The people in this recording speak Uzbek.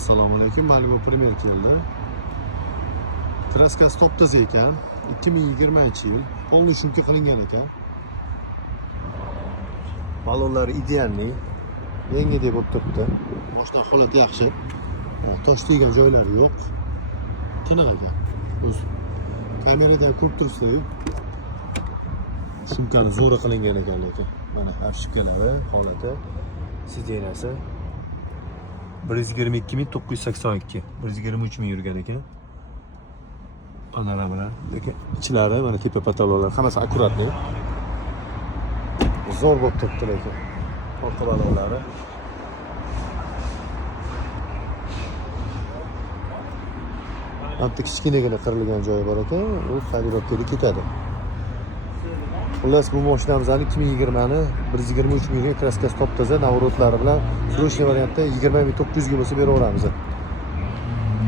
Assalomu alaykum. Malibu Premier keldi. Kraskasi top-toza ekan. 2020-yil. Polniy shumka qilingan ekan. Balonlari idealni. Yangidek bo'lib turibdi. Mashina holati yaxshi. Tosh tegan joylari yo'q. Tiniq ekan. O'zi kameradan ko'rib turibsiz-ku. Shumkani zo'ra qilingan ekan lekin. Mana arshipkalari holati. Sidenasi 122.982, 123 ming yurgan ekan. Panoramalar, lekin ichlari mana tepa patalolar hammasi akkuratli. Zo'r bo'lib turibdi lekin. Orqa balonlari. Bitta kichkinagina qirilgan joyi bor ekan, u xaridorga ketadi. Xullas bu mashinamizni 2020 ni 123 mingga kraskasi top-toza, navrotlari bilan srochniy variantda 20.900 ga bo'lsa beraveramiz.